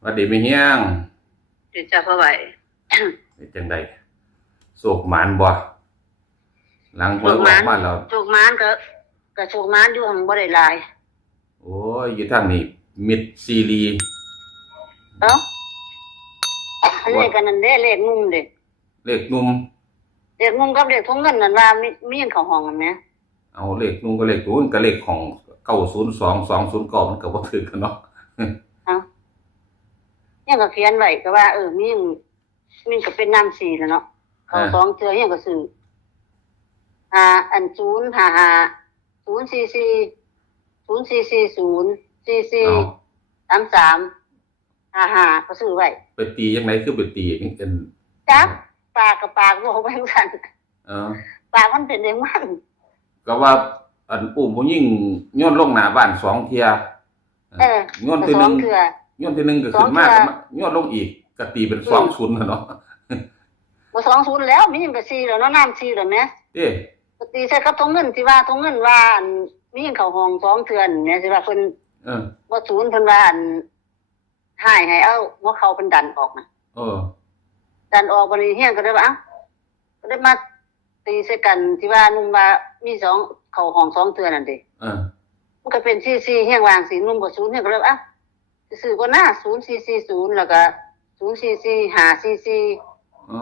หวัดดีไม่เฮียงเดี๋ยวจะเข้าไปเป็นจังไดโศกหมานบ่หลังหวยออกมาแล้วโชคมานก็ก็โชคมานอยู่หังบ่ได้หลาย โอ้ยอยู่ทางนี้มิดซีรีเอ้าเลขกันนั่นเด้เลขงุ่มเด้เลขหนุ่มเลขงุ่มกับเลขทงเงินนั่นว่ามีมีหยังเข้าห้องกันแหมเอาเลขหนุ่มก็เลขตูนก็เลขของ902 209มันก็บ่ถึกกันเนาะ เอ้ายังก็เขียนไว้ก็ว่าเออมีหยังมีก็เป็นน้ำสีแล้วเนาะเขาสองเทื่อยังก็ซื้ออ่าอัน0 5 5 0 4 4 0 4 4 0 4เอา4 3 3 5 5ก็ซื้อไว้ไปตีจังไดคือไปตีนี่เป็นจักปากกับปากบอกไปสั่นเออปากมันเป็นเองมันก็ว่าอันอุ้มผู้หญิงโยนลงหน้าบ้านสองเที่ยเออโยนทีหสนึอง งเถื่อโยนทีหนึงก็ขึ้นมาสองเทื่อก็มาโยนลงอีกก็ตีเป็นสองศูนย์น่ะเนาะมาสองศูนย์แล้วมีอย่างกับซีแล้วเนาะน้ำซีแล้วไหมเด้ปกติใช้กับทงเงินที่ว่าทงเงินว่าอันมีอย่างเขาห้องสองเถื่อนเนี่ยสิว่าเพิ่นเออว่าศูนย์เพิ่นว่าอันหายให้เอาว่าเขาเป็นดันออกนะเออ ดันออกวันนี้เฮียนก็ได้ว่าเอ้าก็ได้มาตีใส่กันที่ว่านุ่มว่ามีสองเขาห้องสองเถื่อนนั่นเด้เออมันก็เป็นซีซีเฮียงวางสีนุ่มกับศูนย์เฮียก็เลยว่าเอ้า ซื้อก็หน้าศูนย์ซีซีศูนย์แล้วก็ศูนย์ซีซีหาซีซีอ๋อ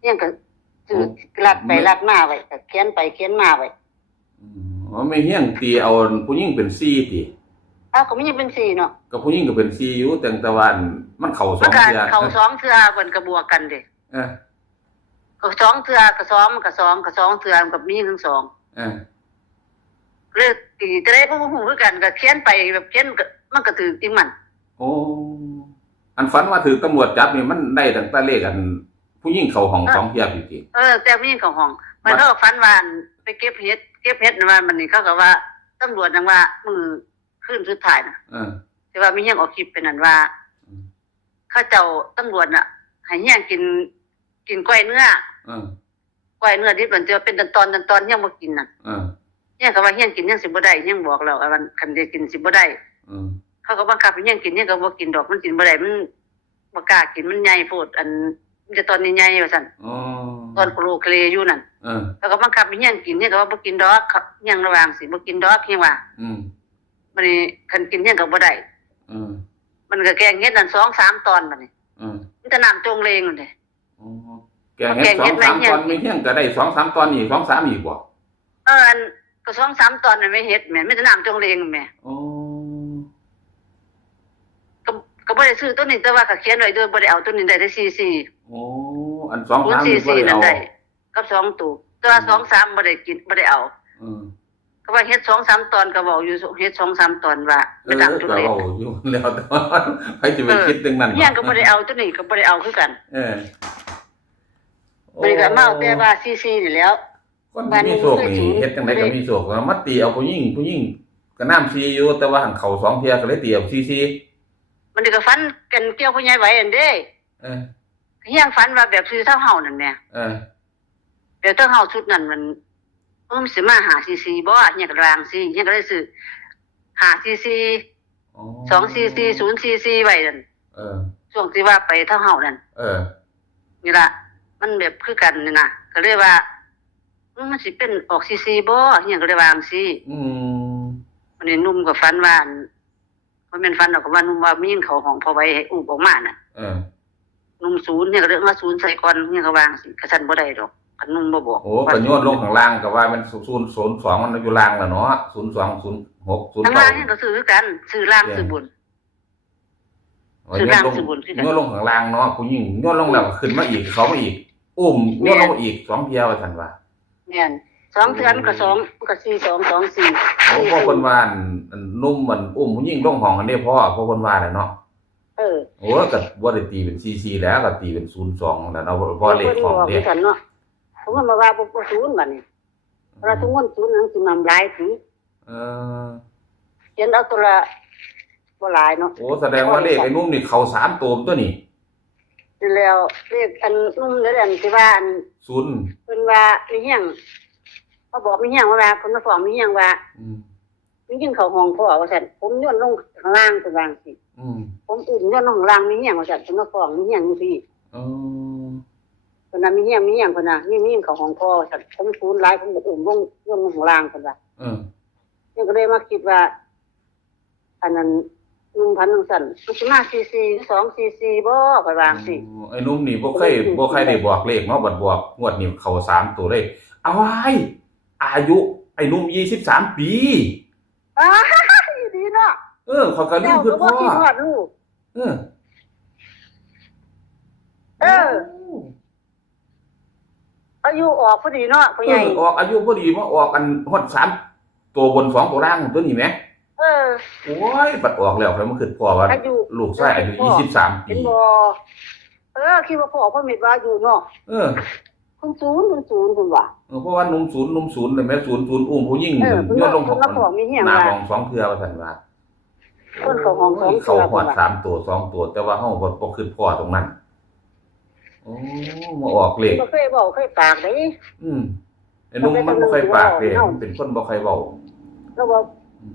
เนี่ยก็จืดลัดไปลัดมาไว้ก็เขียนไปเขียนมาไว้อืมอ๋อไม่เฮี้ยงตีเอาผู้หญิงเป็นซีติเอ้าก็ไม่ยังเป็นสี่เนาะก็ผู้หญิงก็เป็นซีอยู่แต่แต่ว่ามันเข้าสมัอนงก็เทื่อเขาสองเทือเพิ่นก็บวกกันเด้เออก็สองเทือก็สองมันก็สองก็สองเทือมันก็มีทั้งสอง เออ เลขตีจะได้บ่ฮู้คือกันก็เขียนไปแบบเขียนก็ มันก็ถือจริงมัน โอ้อันฝันว่าถือตำรวจจับนี่มันได้ตั้งแต่เลขอัน ผู้หญิงเข้าห้องสองเที่ยพี่ติเออ แต่มีของห้อง มันก็ฝันว่าอันไปเก็บเห็ดเก็บเห็ดนะว่ามันนี่เขาก็ว่าตำรวจนังว่ามือขึ้นสุดท้ายน่ะเออที่ว่ามียังออกคลิปเป็นนั่นว่าอืม เขาเจ้าตำรวจน่ะให้เฮียงกิน กินกล้วยเนื้อเออกล้วยเนื้อที่มันจะเป็นตอนตอนตอนตอนๆยังบ่กินน่ะ เออเฮียงก็ว่าเฮียงกินยังสิบ่ได้เฮียงบอกแล้วว่ามันคันได้กินสิบ่ได้ เออเขาก็บังคับให้เฮียงกินเฮียงก็บ่กินดอกมันกินบ่ได้มันบ่กล้ากินมันใหญ่โพดอันมันจะตอนนี้ใหญ่ว่าซั่นอ๋อตอนโครเคลอยู่นั่นเออแล้วก็บังคับให้เฮียงกินเฮียงก็ว่าบ่กินดอกครับเฮียงระวังสิบ่กินดอกเฮียงว่าอืมมันนี่คันกินเฮียงก็บ่ได้เออมันก็แกงเฮ็ดนั่น2 3ตอนบัดนี้เออมันจะน้ำจงเลงนั่นเด้อ๋อแกงเฮ็ดสองสามตอนไม่เฮี้ยงก็ได้สองสามตอนอีกสองสามอีกบ่เอออันก็สองสามตอนน่ะไม่เฮ็ดแหม่ไม่จะน้ำจงเลงแหม่อ๋อ ได้ซื้อตัวนี้แต่ว่าก็เขียนไว้ด้วยบ่ได้เอาตัวนี้ได้ได้44โอ้อันสองศูนสามย์นี่สี่บ่สี่ได้นั่นเอา ได้กับสองตัวแต่ว่าสองสามบ่ได้กินบ่ได้เอาเออก็ว่าเฮ็ดสองสามตอนก็บอกอยู่เฮ็ดสองสามตอนว่าเอไม่อตามก็ตัวเลขเอาอยู่แล้วแต่ว่าใครจะไปคิดถึงนั้นเฮียงก็บ่ได้เอาตัวนี้ก็บ่ได้เอาคือกันเออบ่ได้ก็มาเอาแต่ว่า44นี่แหล้วคนที่มีโชคนี่เฮ็ดจังไดก็มีโชคว่ามาตีเอาผู้หญิงผู้หญิงก็น้ำซีอยู่แต่ว่าหันเข้าสองเที่ยก็เลยตีเอาซีซี มันนี่ก็ฝันกันเกี่ยวผู้ใหญ่ไว้อันเด้เออเฮียงฝันว่าแบบซื้อเท่าเฮานั่นแหม่เออแบบเท่าเฮาชุดนั้นมันเออมันสิมาหา44บ่เฮียก็วางสิเฮียก็เลยซื้อหา44อ๋อสองซีซีศูนย์ซีซีไว้นั่นเออช่วงที่ว่าไปเท่าเฮานั่นเออนี่ละมันแบบคือกันนี่นะก็เลยว่าอืมมันสิเป็นออกซีซีบ่อหยังก็เลยว่าจังซี่อืมวันนี้หนุ่มก็ฝันว่า อั่นบ่แม่นฝันดอกก็ว่าหนุ่มว่ามีหยังเขาห้องพอไว้ให้อุ้มออกมาน่ะเออหนุ่มศูนย์เนี่ยก็เลยมาศูนย์ใส่ก่อนเนี่ยก็วาจังสิกระสันบ่ได้ดอกคันหนุ่มบ่บอกโอ้ก็โยนลงข้างล่างก็ว่ามันศูนย์ศูนย์สองมันอยู่ล่างแล้วเนาะศูนย์สองศูนย์หกศูนย์ทั้งเก้าล่างเนี่ยก็ซื้อคือกันซื้อล่างซื้อบุญซื้อล่างซื้อบุญคือกันโยนลงข้างล่างเนาะผู้หญิงโยนลงแล้วก็ขึ้นมาอีกเขามาอีกอุ้มโยนลงมาอีกสองเที่ยว่าซั่นว่าแม่น สองเทือนก็สองก็สี่สองสองสี่โอ้พ่อคนว่าอันอันนุ่มมันอุ้มผู้หญิงลงห้องอันนี้พ่อพ่อคนว่าแหละเนาะเออโอ้ก็บ่ได้ตีเป็น44แล้วก็ตีเป็น02แล้วเนาะเพราะเลขของเพิ่นบอกเด้คือกันเนาะผมว่ามาว่าบ่บ่ศูนย์บัดนี้เพราะว่าทุกคนศูนย์นั้นสินำหลายสิเออเขียนเอาตัวละบ่หลายเนาะโอ้แสดงว่าเลขไอ้นุ่มนี่เข้าสามตัวตัวนี่นี่แล้วเรียกอันนุ่มเด้ออันที่ว่าอันศูนย์เพิ่นว่ามีหยัง เขาบอกมีหยังว่าเพิ่นมาฟ้องมีหยังว่าอืมมีหยังเข้าห้องพ่อว่าซั่นผมโย้อนลงข้างล่างเพิ่นว่าจังซี่ออืมผมอุ่นย้อนน้องลางมีเหี้ยงว่าซั่นเพิ่นมาฟ้องมีเหี้ยงอยู่พี่อ๋อเพิ่นน่ะมีเหี้ยงมีเหี้ยงเพิ่นน่ะมีมีเหี้ยงเขาของพ่อว่าซั่นผมศูนย์หลายผมบ่อุ่นวงย้อนน้องลางเพิ่นว่าเออนี่ก็เลยมาคิดว่า อันนั้นลุงพันธุ์ลุงสั่นมันสิมาซีซีสองซีซีบ่ก็วางสิ ไอ้หนุ่มนี่บ่เคยบ่เคยได้บอกเลขเนาะบัดบอกงวดนี้เข้าสามตัวเลยเอาไว้ อายุไอ้หนุ่ม23ปีอ้ายดีเนาะเออขอยก็ลืแล้มวคือก็พ่บ่อคิดฮอดลูกเออเอออายุออกพอดีเนาะพ่อเอใหญ่อออกอายุพอดีมาออกกันฮอดสามตัวบนสองตัวล่างตัวนี้แหมเออโอ้ยปัดออกแล้วค่อยมาคิดพ่อว่าอายุลูกชายอายุ23ปีเป็นบ่เออคิดว่าพ่อพ่อมิดว่าอายู่เนาะเออ คุณศูนย์คุณศูนย์คุณว่าเออเพราะว่านุ่มศูนย์นุ่มศูนย์เลยแม่ศูนย์ศูนย์อุ้มผู้หญิงเออเพิ่นย้อนลงเพิ่นมาบอกมีเหี้ยงหน้าว่าห้องสองเทื่อว่าซั่นว่าคนเขาของสองเขาเทื่อหอดเพิ่นว่าสามตัวสองตัว แต่ว่าเฮาบ่บ่คิดพ่อตรงนั้นโอ้มาออกเลขบ่เคยบอกเคยปากเด้อืมไอ้นุ่มมันบ่ค่อยปากเด้มันเป็นคนบ่ค่อยเว้าแล้วว่า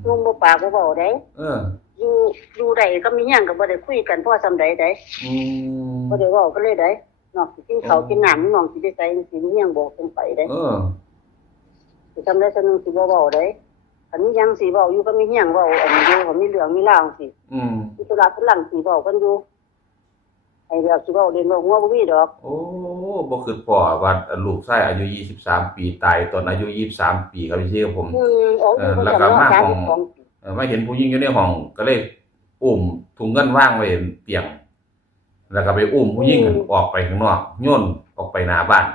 ลุงบ่ปากบ่เว้าเด้เออ อยู่อยู่ใดก็มีหยังก็บ่ได้คุยกันพ่อซำใดได้อืมบ่ได้เว้ากันเลยได้ นอกสิกินข้าวกินน้ำน้องสิได้ใส่สิมีหยังบอกเพิ่นไปได้เออ สิทำได้ซะนึงสิบ่เว้าได้คันมีหยังสิเว้าอยู่ก็มีหยังเว้าอันนี้อยู่ก็มีเรื่องมีราวสิอืม มีธุระฝรั่งสิเว้ากันอยู่ไอ้เรื่องสิเว้าเล่นบ่หัวบ่มีดอก โอ้บ่คิดพ่อว่าลูกชายอายุ 23 ปีตายตอนอายุ 23 ปีครับพี่เชื่อผม อืมโอ้ยเออแล้วก็มาของของเออมาเห็นผู้หญิงอยู่ในห้องก็เลยอุ้มถุงเงินว่างไว้เตียง แล้วก็ไปอุ้มผู้หญิงนั้นออกไปข้างนอกโยนออกไปหน้าบ้าน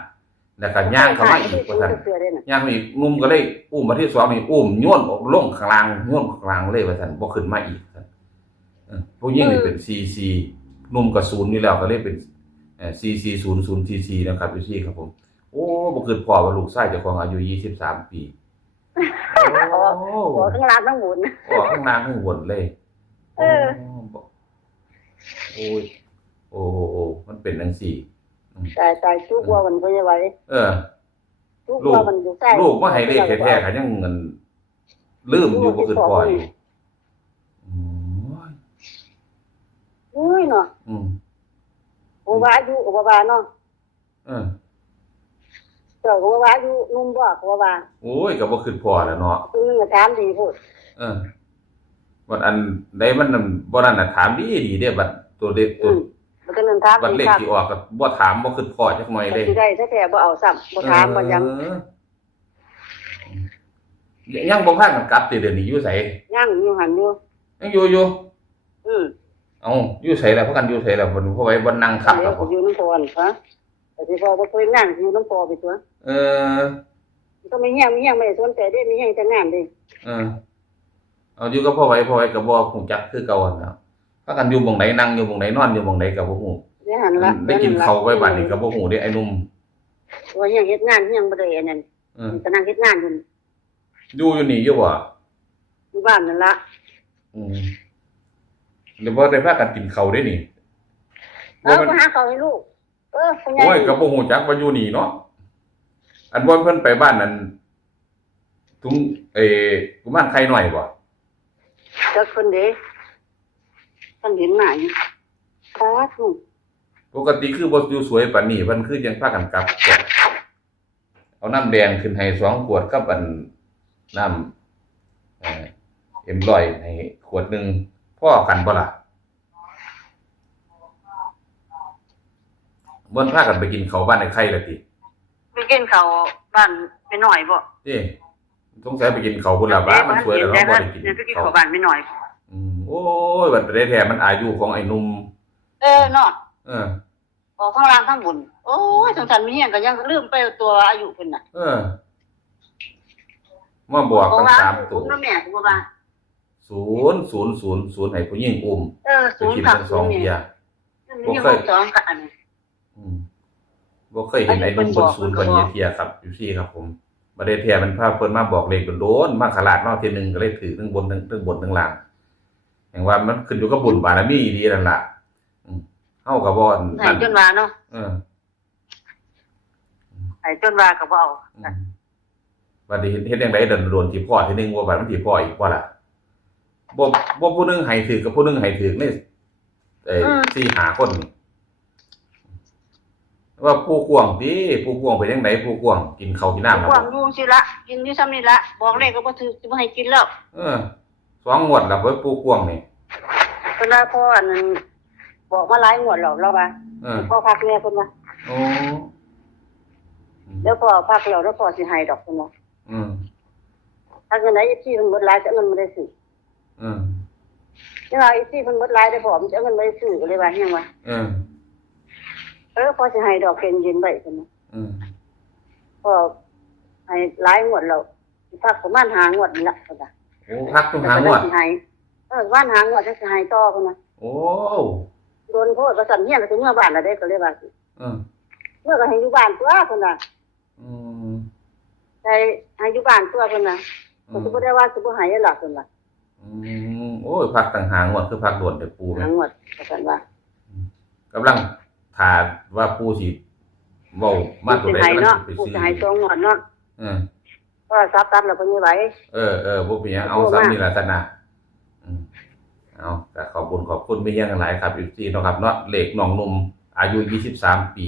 แล้วก็ย่างเข้ามาอีกว่าซั่นเสื้อได้น่ะย่างอีกงุมก็เลยอุ้มมาที่สองนี่อุ้มโยนออกลงข้างล่างโยนข้างล่างเลยว่าซั่นบ่ขึ้นมาอีกซั่นเออผู้หญิงนี่เป็น CC นุ่มกับศูนย์อยู่แล้วก็เลยเป็นเอ่อ CC 0 0 CC นะครับพี่ซี่ครับผม โอ้บ่คิดพอว่าลูกชายเจ้าของอายุ23ปีโอ้หัวข้างล่างทั้งหมดออกข้างล่างข้างบนเลยเออบอกโอ้ย โอ้โหโอ้มันเป็นจังซี่ตายตายทุกว่ามันบ่ได้ไหวเออทุกว่ามันอยู่ใต้ลูกมาให้เลขแท้ๆก็ยังเงินลืมอยู่บ่คือพออยู่อืมอุ้ยเนาะอืมบ่ว่าอายุก็บ่ว่าเนาะเออเจ้าก็บ่ว่าอายุนุ่มบ่ก็บ่ว่าโอ้ยก็บ่คือพอแล้วเนาะคือก็ถามดีพูดเออวันอันใดมันนั่นบ่นั่นน่ะถามดีดีเด้บัดตัวเลขอืตัวมมั นก็นึงถามบัดเลดีขครับที่ออกก็บ่ถามบ่คือพอจักหน่อยเลยสิได้แท้ๆบ่เอาซ้ำบ่ถามบ่หยังเออยังบ่พากันกลับติเดี๋ยวนี้อยู่ไสยังอยู่หันอยู่ยังอยู่อยู่อืมเอาอยู่ไสแล้วพากันอยู่ไสแล้วบ่เพราะไว้บ่นั่งคับเดี๋แล้ยววบ่อยู่น้ำพรฮะแต่ที่พ่อบ่เคยงานอยู่น้ำพอไปตัวเออก็มีเฮียมีเฮียไม่ได้สนใจได้มีเฮียแต่งานดิเออเอาอยู่กับพ่อไว้พ่อไว้ก็บ่ฮู้จักคือเก่าหั่นน่ะพากันอยู่หม่องไหนนั่งอยู่หม่องไหนนอนอยู่หม่องไหนก็บ่ฮู้เดี๋ยว หันละได้กินข้าวไว้บัดนี้ก็บ่ฮู้เด้ไอ้หนุ่มว่าเฮียเฮ็ดงานเฮียบ่ได้อันนั้นเออก็นั่งเฮ็ดงานอยู่อยู่อยู่นี่อยู่บ่อยู่บ้านนั่นละอืมหรือบ่ได้พากันกินข้าวเด้นี่เออมาหาเขาวให้ลูกเออพ่อใหญ่โอ้ยก็บ่ฮู้จักว่าอยู่นี่เนาะอันบ่เพิ่นไปบ้านนั้นถุงเอ้กุมารไข่น้อยบ่เจ้าคนเด้ท่านเห็นหน้าอยู่ตาถูก ปกติคือบ่อยู่สวยปานนี้เพิ่นคือยังพากันกลับก่อนเอาน้ำแดงขึ้นให้สองขวดกับอันน้ำเอ่อเอ็มร้อยให้ขวดหนึงพอกันบ่ล่ะบ่นพากันไปกินข้าวบ้านไอ้ไข่ละติไปกินข้าวบ้านไปหน่อยบ่เด้สงสัยไปกินข้าวพุ่นล่ะบ้ามันสวยแล้วเนาะบ่ได้กินเดี๋ยวไปกินข้าวข้าวบ้านไปหน่อย อืมโอ้ยบัดได้แท้มันอายุของไอ้หนุ่มเออเนาะ เออออกข้างล่างข้างบน โอ้ยสงสารมีเฮียก็ยังลืมไปตัวอายุเพิ่นน่ะเออมาบอกตั้งสามตัวผมแม่ก็บ่ว่าศูนย์ศูนย์ศูนย์ศูนย์ให้ผู้หญิงอุ้มเออไปศูนย์กินกับทั้งสศูอนงย์เทีเนี่ยยมันมีหกสองกับอันนี้อืมบ่เคยเห็นไอ้หนุ่มบนศูนย์คนนี้เทียครับอยู่ที่ครับ ผมบ่ได้แท้มันพาเพิ่นมาบอกเลขโดนๆมาขลาดมาทีหนึงก็เลยถือทั้งบนทั้งทั้งบนทั้งล่างแห่งว่ามันขึ้นอยู่กับบุญบารมีดีนั่นล่ะอืม เฮาก็บ่ใหายจนว่าเนาะเออใหายจนว่าก็บ่เอาอืมบัดนี้เฮ็ดจังได๋โดนๆที่พ่อทีหนึงว่าบัดมันสิพ่ออีกบ่ล่ะบ่บ่ผู้หนึงให้ถือกับผู้หนึงให้ถือนี่เอ้ยอืมสี่หาคนนี่ว่าผู้กวางติผู้กวางไปจังไดผู้กวางกินข้าวกินน้ำกวางอยู่สิละกินอยู่ซ้ำนี่ละบอกเลขก็บ่ถือสิบ่ให้กินแล้วเออสองงวดแล้วเพิ่นผู้กวางนี่เพิ่นว่าพ่ออันนั้น บอกมาหลายงวดแล้วแล้วว่าเออพ่อพักแม่เพิ่นว่าโอ้เดี๋ยวพ่อพักแล้วแล้วพ่อสิให้ดอกเพิ่นว่าอืมถ้าเงินไหนที่เพิ่นหมดหลายจะเอาเงินบ่ได้ซื้ออืมยังว่าอีที่เพิ่นหมดหลายได้พ่อมันจะเอาเงินบ่ได้ซื้อก็เลยว่ายังว่าเออเออพ่อสิให้ดอกเย็นๆไว้เพิ่นว่าอืมพ่อให้หลายงวดแล้วสิพักประมาณ5งวดนี่ละเพิ่นว่าโอ้พักต้องหางวด สิให้เออว่านหางวดจะสิให้ต่อเพิ่นว่าโอ้ โดนโทษว่าสั่นเฮียนก็ถึงเมื่อบ้านแล้วได้ก็เลยว่าสิเออเมื่อก็ให้อยู่บ้านตัวเพิ่นว่าอืมให้ให้อยู่บ้านตัวเพิ่นว่าอืผมมก็บ่ได้ว่าสิบ่ให้หรอกเพิ่นว่าอืมโอ้ยพักต่างหางวดคือพักโดนแต่ปูแม่หางวดว่าซั่นว่ากำลังถาว่าปูสิเว้ามาตัวสิใดให้กำลัเนาะงสิไปผู้ซื้อสิให้สองงวดเนาะเออเพราะว่าซับตัดแล้วเพิ่นไม่ไหวเออเออบ่เป็นหยังเอาซ้ำนี่ล่ะซะนะอืม เอาก็ขอบคุณขอบคุณไปยังหลายครับอีกทีนะครับเนาะเหลขน้องหนุ่มอายุ 23 ปี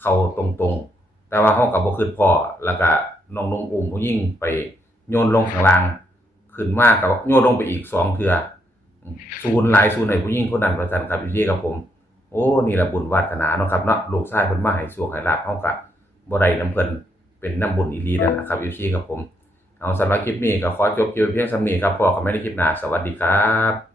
เขาตรงๆ แต่ว่าเฮาก็บ่คิดพอแล้วก็น้องหนุ่มอุ้มผู้หญิงไปโยนลงข้างล่างขึ้นมาก็โยนลงไปอีกสองเทื่ออืมศูนหลายศูนให้ผู้หญิงคนนั้นว่าซั่นครับอีกทีครับผม โอ้นี่แหละบุญวาสนาเนาะครับเนาะลูกชายเพิ่นมาให้สวงให้ลาบเฮาก็บ่ได้น้ำเพิ่นเป็นน้ำบุญอีหลีนั่นนะครับอีกทีครับผมเอาสำหรับคลิปนี้ก็ขอจบคลิปเพียงสำนีครับพอกันไม่ได้คลิปหน้าสวัสดีครับ